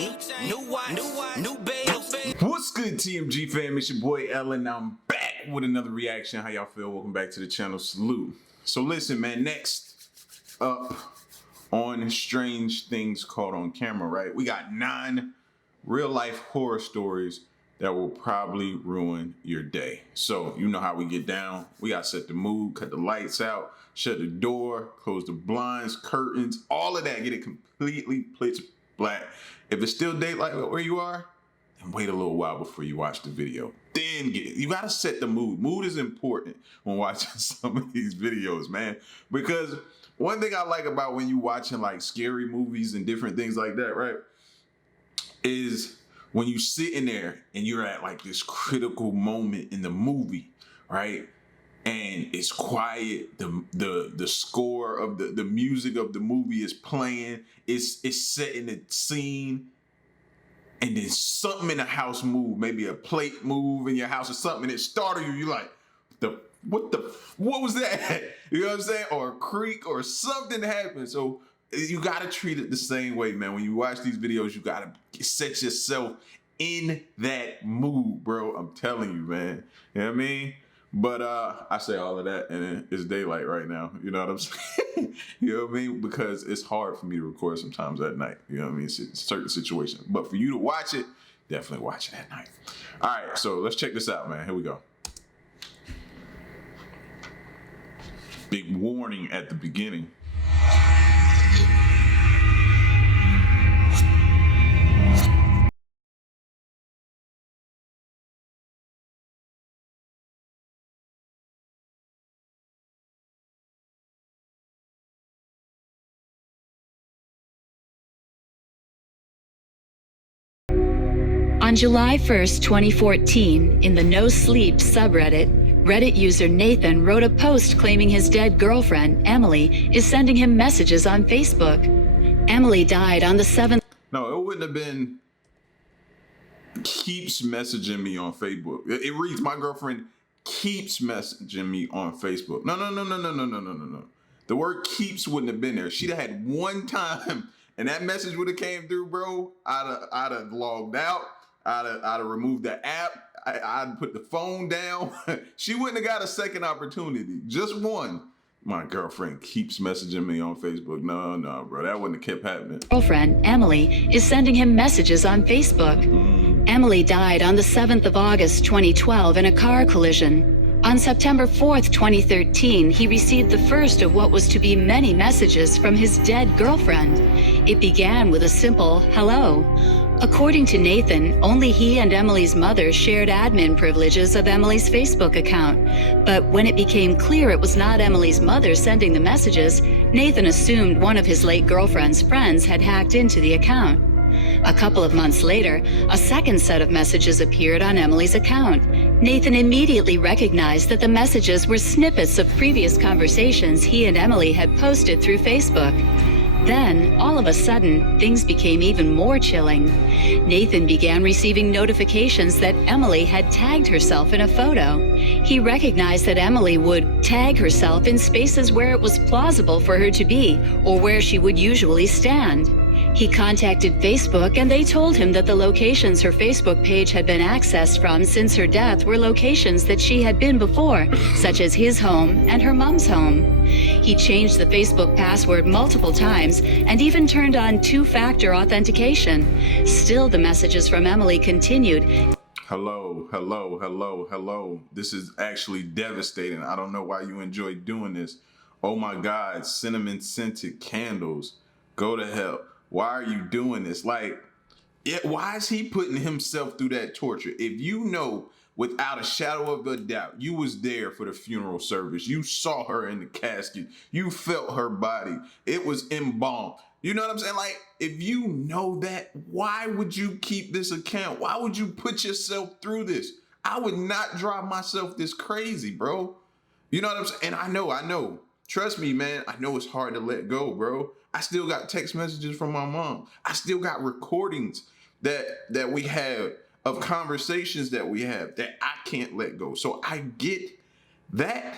new babe. What's good, TMG fam? It's your boy Ellen. I'm back with another reaction. How y'all feel? Welcome back to the channel. Salute. So listen, man, next up on Strange Things Caught on Camera, right? We got 9 real-life horror stories that will probably ruin your day. So you know how we get down. We got to set the mood, cut the lights out, shut the door, close the blinds, curtains, all of that. Get it completely pitch black. If it's still daylight where you are, then wait a little while before you watch the video. Then you got to set the mood. Mood is important when watching some of these videos, man. Because one thing I like about when you watching like scary movies and different things like that, right, is when you sit in there and you're at like this critical moment in the movie, right? And it's quiet, the score of the music of the movie is playing, it's setting the scene, and then something in the house move, maybe a plate move in your house or something, and it startled you. You're like, what was that? You know what I'm saying? Or a creak or something happened. So you gotta treat it the same way, man. When you watch these videos, you gotta set yourself in that mood, bro. I'm telling you, man. You know what I mean? But I say all of that, and it's daylight right now. You know what I'm saying? You know what I mean? Because it's hard for me to record sometimes at night. You know what I mean? It's certain situations. But for you to watch it, definitely watch it at night. All right, so let's check this out, man. Here we go. Big warning at the beginning. On July 1st, 2014, in the No Sleep subreddit, Reddit user Nathan wrote a post claiming his dead girlfriend, Emily, is sending him messages on Facebook. Emily died on the 7th. No, it wouldn't have been keeps messaging me on Facebook. It reads, my girlfriend keeps messaging me on Facebook. No. The word keeps wouldn't have been there. She'd have had one time and that message would have came through, bro. I'd have logged out. I'd have removed the app. I'd put the phone down. She wouldn't have got a second opportunity, just one. My girlfriend keeps messaging me on Facebook. No, bro, that wouldn't have kept happening. Girlfriend, Emily, is sending him messages on Facebook. Emily died on the 7th of August, 2012 in a car collision. On September 4th, 2013, he received the first of what was to be many messages from his dead girlfriend. It began with a simple hello. According to Nathan, only he and Emily's mother shared admin privileges of Emily's Facebook account. But when it became clear it was not Emily's mother sending the messages, Nathan assumed one of his late girlfriend's friends had hacked into the account. A couple of months later, a second set of messages appeared on Emily's account. Nathan immediately recognized that the messages were snippets of previous conversations he and Emily had posted through Facebook. Then, all of a sudden, things became even more chilling. Nathan began receiving notifications that Emily had tagged herself in a photo. He recognized that Emily would tag herself in spaces where it was plausible for her to be, or where she would usually stand. He contacted Facebook and they told him that the locations her Facebook page had been accessed from since her death were locations that she had been before, such as his home and her mom's home. He changed the Facebook password multiple times and even turned on two-factor authentication. Still, the messages from Emily continued. Hello. This is actually devastating. I don't know why you enjoy doing this. Oh my God, cinnamon scented candles. Go to hell. Why are you doing this? Like, why is he putting himself through that torture? If you know without a shadow of a doubt, you was there for the funeral service, you saw her in the casket, you felt her body, it was embalmed. You know what I'm saying? Like, if you know that, why would you keep this account? Why would you put yourself through this? I would not drive myself this crazy, bro. You know what I'm saying? And I know. Trust me, man, I know it's hard to let go, bro. I still got text messages from my mom. I still got recordings that we have of conversations that we have that I can't let go. So I get that.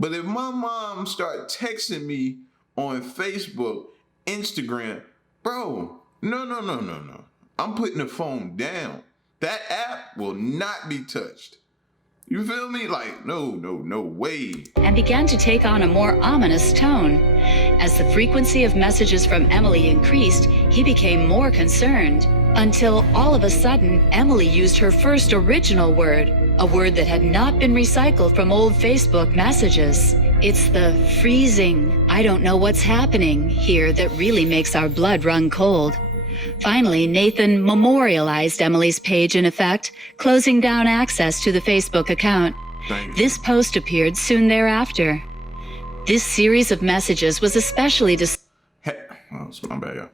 But if my mom start texting me on Facebook, Instagram, bro, no. I'm putting the phone down. That app will not be touched. You feel me? Like, no way. And began to take on a more ominous tone. As the frequency of messages from Emily increased, he became more concerned. Until all of a sudden, Emily used her first original word, a word that had not been recycled from old Facebook messages. It's the freezing, I don't know what's happening here that really makes our blood run cold. Finally, Nathan memorialized Emily's page in effect, closing down access to the Facebook account. This post appeared soon thereafter. This series of messages was especially Hey, it's my bad, y'all.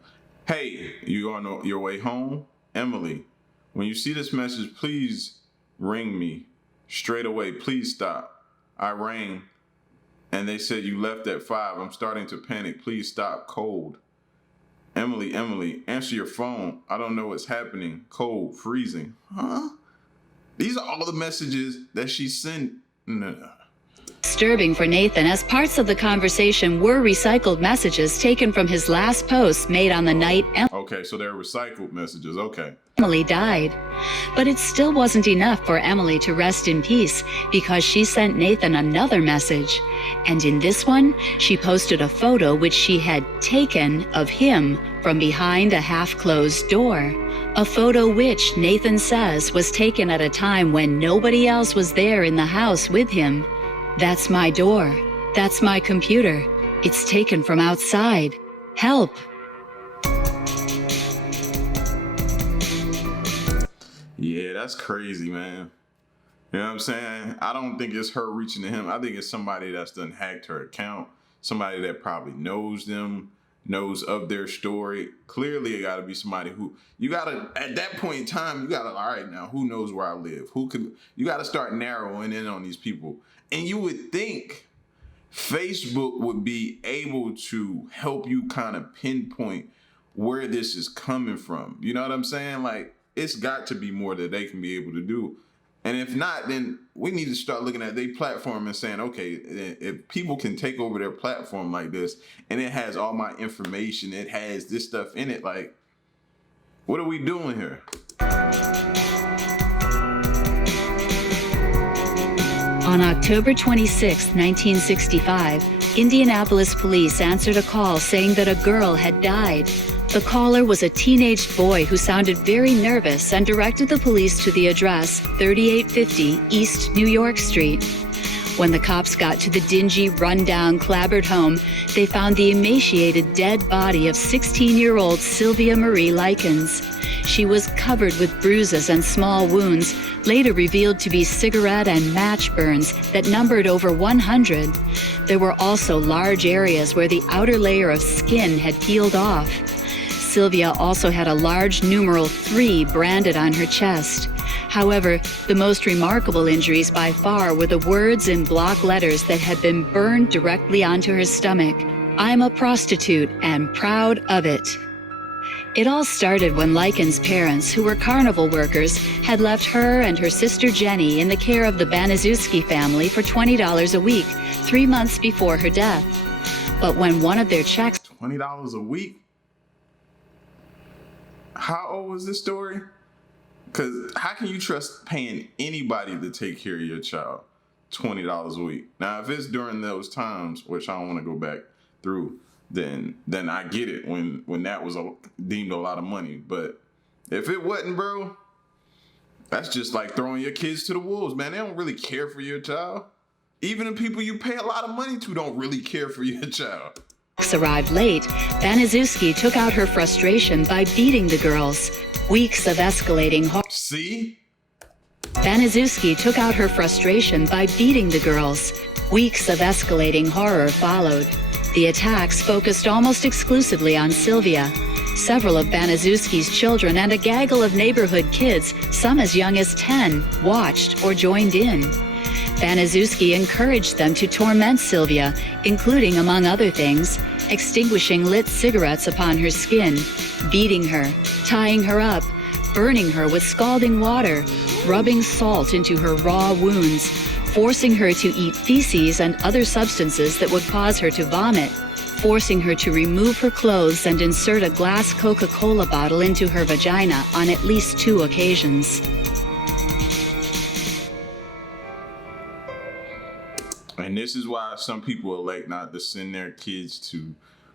Hey, you on your way home? Emily, when you see this message, please ring me straight away. Please stop. I rang, and they said you left at 5. I'm starting to panic. Please stop. Cold. Emily, answer your phone. I don't know what's happening. Cold, freezing. Huh? These are all the messages that she sent. No. disturbing for Nathan, as parts of the conversation were recycled messages taken from his last post made on the night Okay, so they're recycled messages. Okay. Emily died. But it still wasn't enough for Emily to rest in peace, because she sent Nathan another message. And in this one, she posted a photo which she had taken of him from behind a half-closed door. A photo which, Nathan says, was taken at a time when nobody else was there in the house with him. That's my door. That's my computer. It's taken from outside. Help. Yeah, that's crazy, man. You know what I'm saying? I don't think it's her reaching to him. I think it's somebody that's done hacked her account. Somebody that probably knows them, knows of their story. Clearly, it got to be somebody who, you got to, at that point in time, you got to, all right, now, who knows where I live? You got to start narrowing in on these people. And you would think Facebook would be able to help you kind of pinpoint where this is coming from. You know what I'm saying? Like, it's got to be more that they can be able to do. And if not, then we need to start looking at their platform and saying, okay, if people can take over their platform like this, and it has all my information, it has this stuff in it, like, what are we doing here? On October 26, 1965, Indianapolis police answered a call saying that a girl had died. The caller was a teenage boy who sounded very nervous and directed the police to the address 3850 East New York Street. When the cops got to the dingy, run-down, clapboard home, they found the emaciated, dead body of 16-year-old Sylvia Marie Likens. She was covered with bruises and small wounds, later revealed to be cigarette and match burns that numbered over 100. There were also large areas where the outer layer of skin had peeled off. Sylvia also had a large numeral 3 branded on her chest. However, the most remarkable injuries by far were the words in block letters that had been burned directly onto her stomach. I'm a prostitute and proud of it. It all started when Likens' parents, who were carnival workers, had left her and her sister Jenny in the care of the Baniszewski family for $20 a week, 3 months before her death. But when one of their checks... $20 a week? How old was this story? Because how can you trust paying anybody to take care of your child $20 a week? Now, if it's during those times, which I don't want to go back through, then I get it when that was deemed a lot of money. But if it wasn't, bro, that's just like throwing your kids to the wolves, man. They don't really care for your child. Even the people you pay a lot of money to don't really care for your child. Arrived late, Baniszewski took out her frustration by beating the girls. Weeks of escalating horror. See? Baniszewski took out her frustration by beating the girls. Weeks of escalating horror followed. The attacks focused almost exclusively on Sylvia. Several of Baniszewski's children and a gaggle of neighborhood kids, some as young as 10, watched or joined in. Baniszewski encouraged them to torment Sylvia, including, among other things, extinguishing lit cigarettes upon her skin, beating her, tying her up, burning her with scalding water, rubbing salt into her raw wounds, forcing her to eat feces and other substances that would cause her to vomit, forcing her to remove her clothes and insert a glass Coca-Cola bottle into her vagina on at least 2 occasions. And this is why some people elect not to send their kids to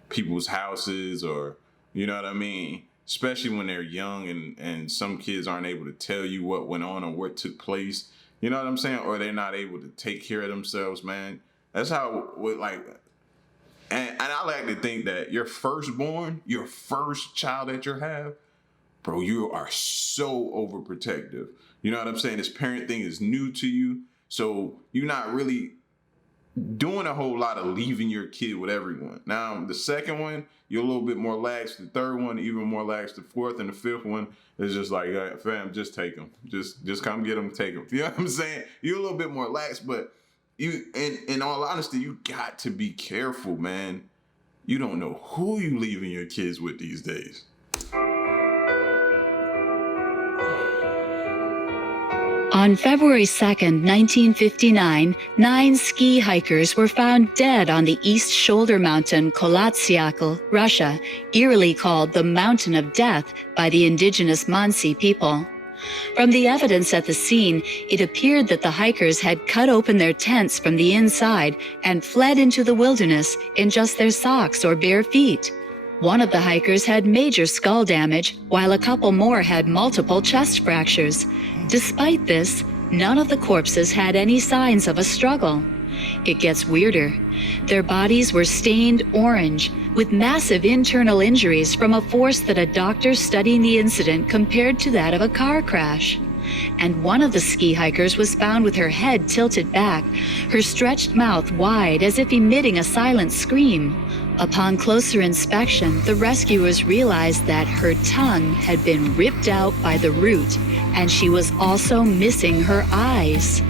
people's houses, or, you know what I mean? Especially when they're young, and some kids aren't able to tell you what went on or what took place. You know what I'm saying? Or they're not able to take care of themselves, man. That's how, and I like to think that your firstborn, your first child that you have, bro, you are so overprotective. You know what I'm saying? This parent thing is new to you. So you're not really doing a whole lot of leaving your kid with everyone. Now, the second one, you're a little bit more lax. The third one, even more lax. The fourth and the fifth one is just like, hey, fam, just take them. Just come get them, take them. You know what I'm saying? You're a little bit more lax, but you, in all honesty, you got to be careful, man. You don't know who you leaving your kids with these days. On February 2nd, 1959, 9 ski hikers were found dead on the East Shoulder Mountain, Kolatsiakl, Russia, eerily called the Mountain of Death by the indigenous Mansi people. From the evidence at the scene, it appeared that the hikers had cut open their tents from the inside and fled into the wilderness in just their socks or bare feet. One of the hikers had major skull damage, while a couple more had multiple chest fractures. Despite this, none of the corpses had any signs of a struggle. It gets weirder. Their bodies were stained orange, with massive internal injuries from a force that a doctor studying the incident compared to that of a car crash. And one of the ski hikers was found with her head tilted back, her stretched mouth wide as if emitting a silent scream. Upon closer inspection, the rescuers realized that her tongue had been ripped out by the root, and she was also missing her eyes.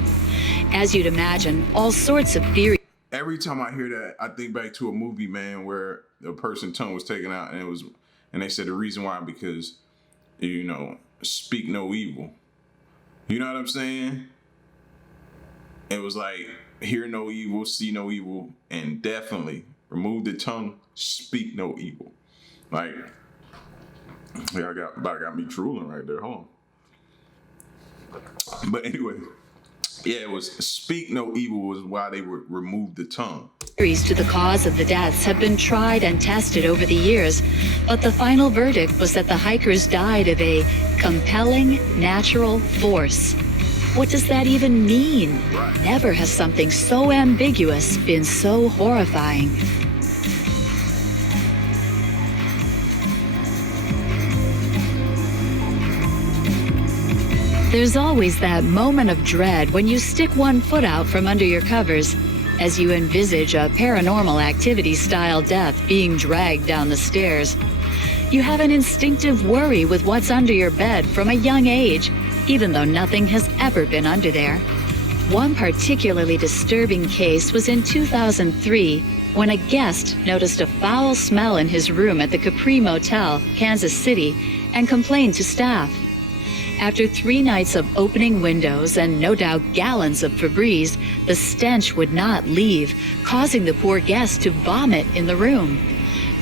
As you'd imagine, all sorts of theories. Every time I hear that, I think back to a movie, man, where the person's tongue was taken out, and they said the reason why, because, you know, speak no evil. You know what I'm saying? It was like, hear no evil, see no evil, and definitely remove the tongue, speak no evil. Like, yeah, got me drooling right there. Hold on. But anyway, yeah, it was speak no evil was why they would remove the tongue. Theories to the cause of the deaths have been tried and tested over the years, but the final verdict was that the hikers died of a compelling natural force. What does that even mean? Never has something so ambiguous been so horrifying. There's always that moment of dread when you stick one foot out from under your covers as you envisage a paranormal activity-style death being dragged down the stairs. You have an instinctive worry with what's under your bed from a young age, even though nothing has ever been under there. One particularly disturbing case was in 2003 when a guest noticed a foul smell in his room at the Capri Motel, Kansas City, and complained to staff. After 3 nights of opening windows and no doubt gallons of Febreze, the stench would not leave, causing the poor guest to vomit in the room.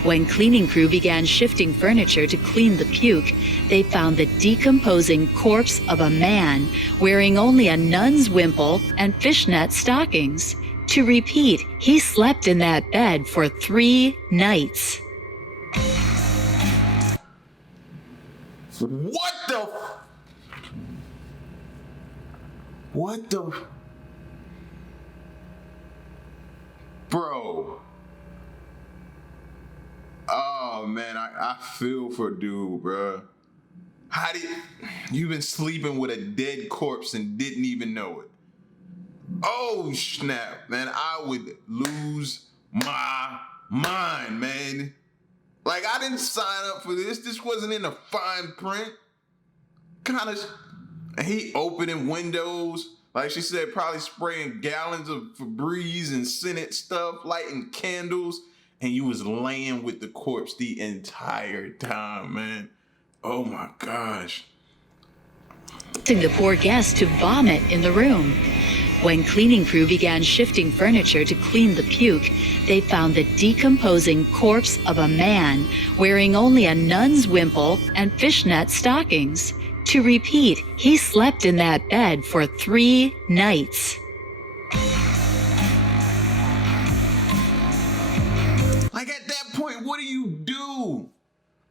When cleaning crew began shifting furniture to clean the puke, they found the decomposing corpse of a man wearing only a nun's wimple and fishnet stockings. To repeat, he slept in that bed for 3 nights. What the? What the? Bro. Oh, man, I feel for dude, bro. How did you been sleeping with a dead corpse and didn't even know it? Oh, snap, man. I would lose my mind, man. Like, I didn't sign up for this. This wasn't in the fine print. And he opening windows. Like she said, probably spraying gallons of Febreze and scented stuff, lighting candles. And you was laying with the corpse the entire time, man. Oh, my gosh. The poor guest to vomit in the room. When cleaning crew began shifting furniture to clean the puke, they found the decomposing corpse of a man wearing only a nun's wimple and fishnet stockings. To repeat, he slept in that bed for 3 nights. Like, at that point, what do you do?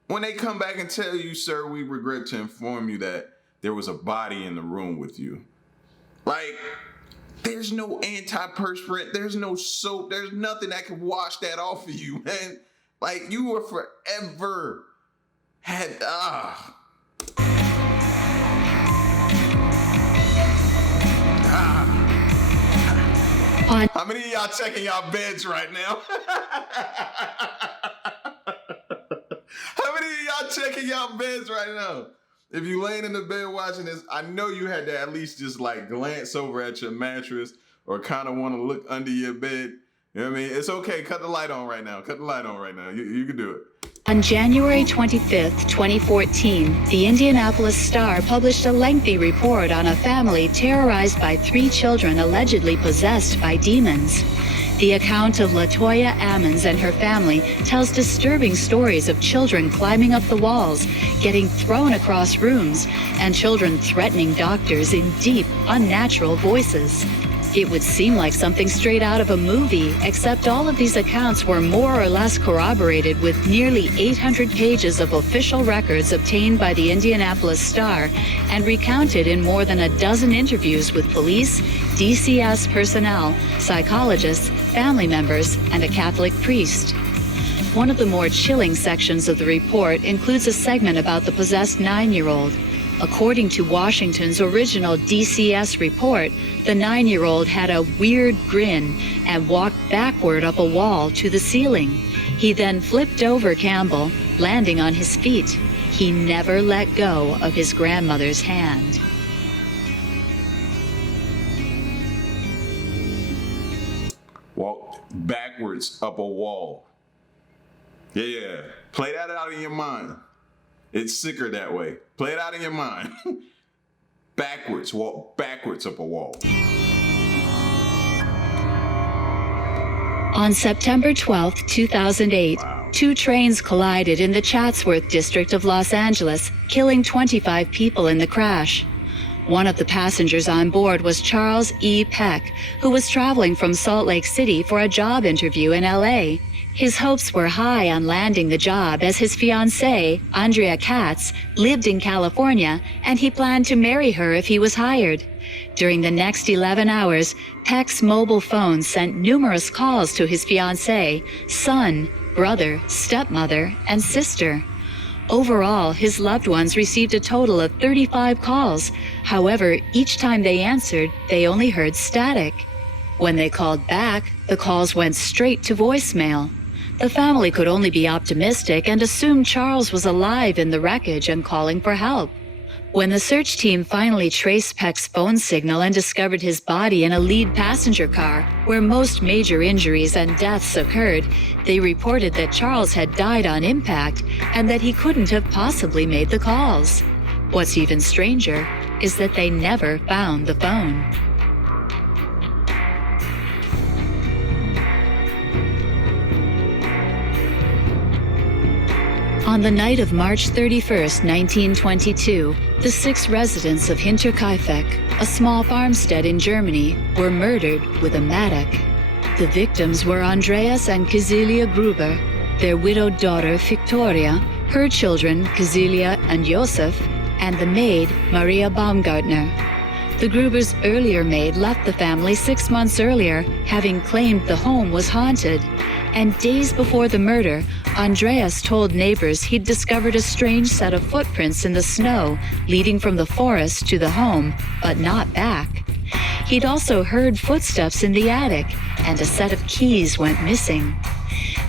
When they come back and tell you, sir, we regret to inform you that there was a body in the room with you. Like, there's no antiperspirant, there's no soap, there's nothing that can wash that off of you, man. Like, you were forever How many of y'all checking y'all beds right now? How many of y'all checking y'all beds right now? If you laying in the bed watching this, I know you had to at least just like glance over at your mattress or kind of want to look under your bed. You know what I mean? It's okay. Cut the light on right now. Cut the light on right now. You can do it. On January 25th, 2014, the Indianapolis Star published a lengthy report on a family terrorized by 3 children allegedly possessed by demons. The account of LaToya Ammons and her family tells disturbing stories of children climbing up the walls, getting thrown across rooms, and children threatening doctors in deep, unnatural voices. It would seem like something straight out of a movie, except all of these accounts were more or less corroborated with nearly 800 pages of official records obtained by the Indianapolis Star and recounted in more than a dozen interviews with police, DCS personnel, psychologists, family members, and a Catholic priest. One of the more chilling sections of the report includes a segment about the possessed 9-year-old. According to Washington's original DCS report, the 9-year-old had a weird grin and walked backward up a wall to the ceiling. He then flipped over Campbell, landing on his feet. He never let go of his grandmother's hand. Walked backwards up a wall. Yeah. Play that out in your mind. It's sicker that way. Play it out in your mind. Backwards, walk backwards up a wall. On September 12, 2008, 2 trains collided in the Chatsworth district of Los Angeles, killing 25 people in the crash. One of the passengers on board was Charles E. Peck, who was traveling from Salt Lake City for a job interview in LA. His hopes were high on landing the job as his fiancée, Andrea Katz, lived in California, and he planned to marry her if he was hired. During the next 11 hours, Peck's mobile phone sent numerous calls to his fiancée, son, brother, stepmother, and sister. Overall, his loved ones received a total of 35 calls. However, each time they answered, they only heard static. When they called back, the calls went straight to voicemail. The family could only be optimistic and assumed Charles was alive in the wreckage and calling for help. When the search team finally traced Peck's phone signal and discovered his body in a lead passenger car, where most major injuries and deaths occurred, they reported that Charles had died on impact and that he couldn't have possibly made the calls. What's even stranger is that they never found the phone. On the night of March 31st, 1922, the 6 residents of Hinterkaifeck, a small farmstead in Germany, were murdered with a mattock. The victims were Andreas and Cecilia Gruber, their widowed daughter Victoria, her children Cecilia and Josef, and the maid Maria Baumgartner. The Grubers' earlier maid left the family 6 months earlier, having claimed the home was haunted. And days before the murder, Andreas told neighbors he'd discovered a strange set of footprints in the snow leading from the forest to the home, but not back. He'd also heard footsteps in the attic, and a set of keys went missing.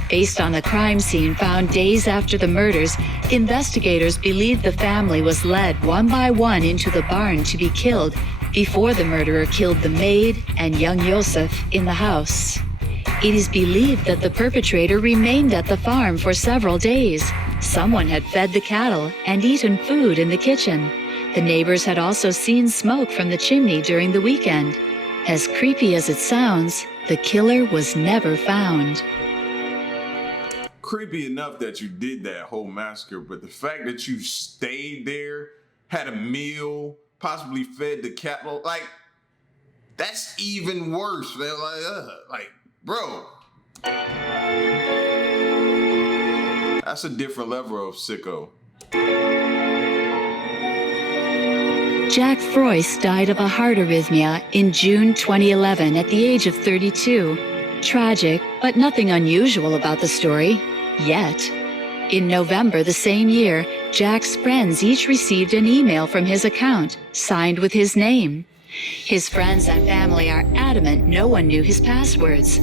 Based on the crime scene found days after the murders, investigators believed the family was led one by one into the barn to be killed before the murderer killed the maid and young Josef in the house. It is believed that the perpetrator remained at the farm for several days. Someone had fed the cattle and eaten food in the kitchen. The neighbors had also seen smoke from the chimney during the weekend. As creepy as it sounds, the killer was never found. Creepy enough that you did that whole massacre, but the fact that you stayed there, had a meal, possibly fed the cat, like, that's even worse. They're like, bro. That's a different level of sicko. Jack Froist died of a heart arrhythmia in June 2011 at the age of 32. Tragic, but nothing unusual about the story, yet. In November the same year, Jack's friends each received an email from his account, signed with his name. His friends and family are adamant no one knew his passwords.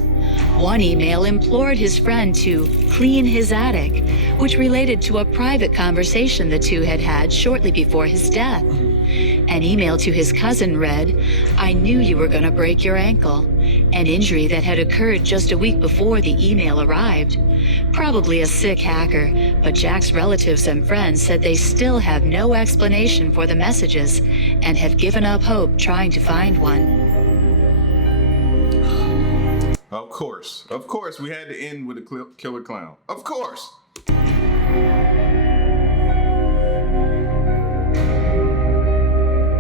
One email implored his friend to clean his attic, which related to a private conversation the two had had shortly before his death. An email to his cousin read, "I knew you were going to break your ankle," an injury that had occurred just a week before the email arrived. Probably a sick hacker, but Jack's relatives and friends said they still have no explanation for the messages and have given up hope trying to find one. Of course, we had to end with a killer clown. Of course.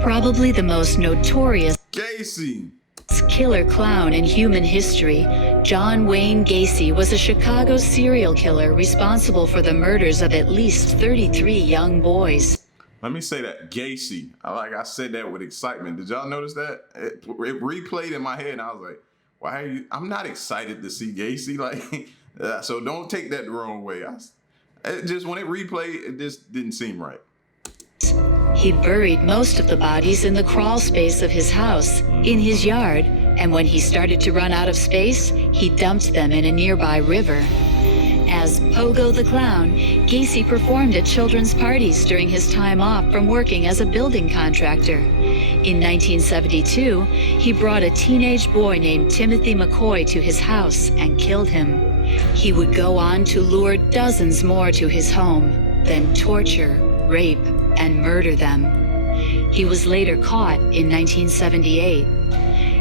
Probably the most notorious Gacy. killer clown in human history, John Wayne Gacy was a Chicago serial killer responsible for the murders of at least 33 young boys. Let me say that, Gacy. I said that with excitement. Did y'all notice that? It replayed in my head, and I was like, "Why are you?" I'm not excited to see Gacy. Like, so don't take that the wrong way. It just when it replayed, it just didn't seem right. He buried most of the bodies in the crawl space of his house, in his yard, and when he started to run out of space, he dumped them in a nearby river. As Pogo the Clown, Gacy performed at children's parties during his time off from working as a building contractor. In 1972, he brought a teenage boy named Timothy McCoy to his house and killed him. He would go on to lure dozens more to his home, then torture, rape, and murder them. He was later caught in 1978.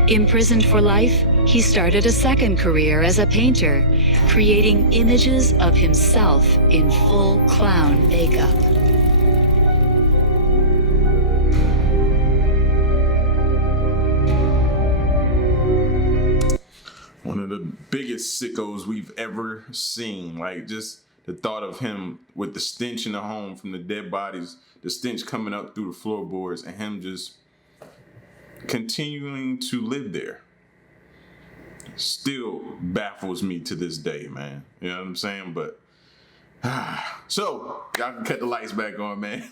Imprisoned for life, he started a second career as a painter, creating images of himself in full clown makeup. One of the biggest sickos we've ever seen. Like, just the thought of him with the stench in the home from the dead bodies, the stench coming up through the floorboards, and him just continuing to live there still baffles me to this day, man. You know what I'm saying? But so y'all can cut the lights back on, man.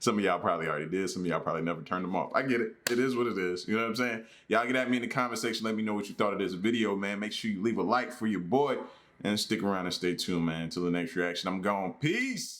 Some of y'all probably already did. Some of y'all probably never turned them off. I get it. It is what it is. You know what I'm saying? Y'all get at me in the comment section. Let me know what you thought of this video, man. Make sure you leave a like for your boy and stick around and stay tuned, man. Until the next reaction, I'm gone. Peace.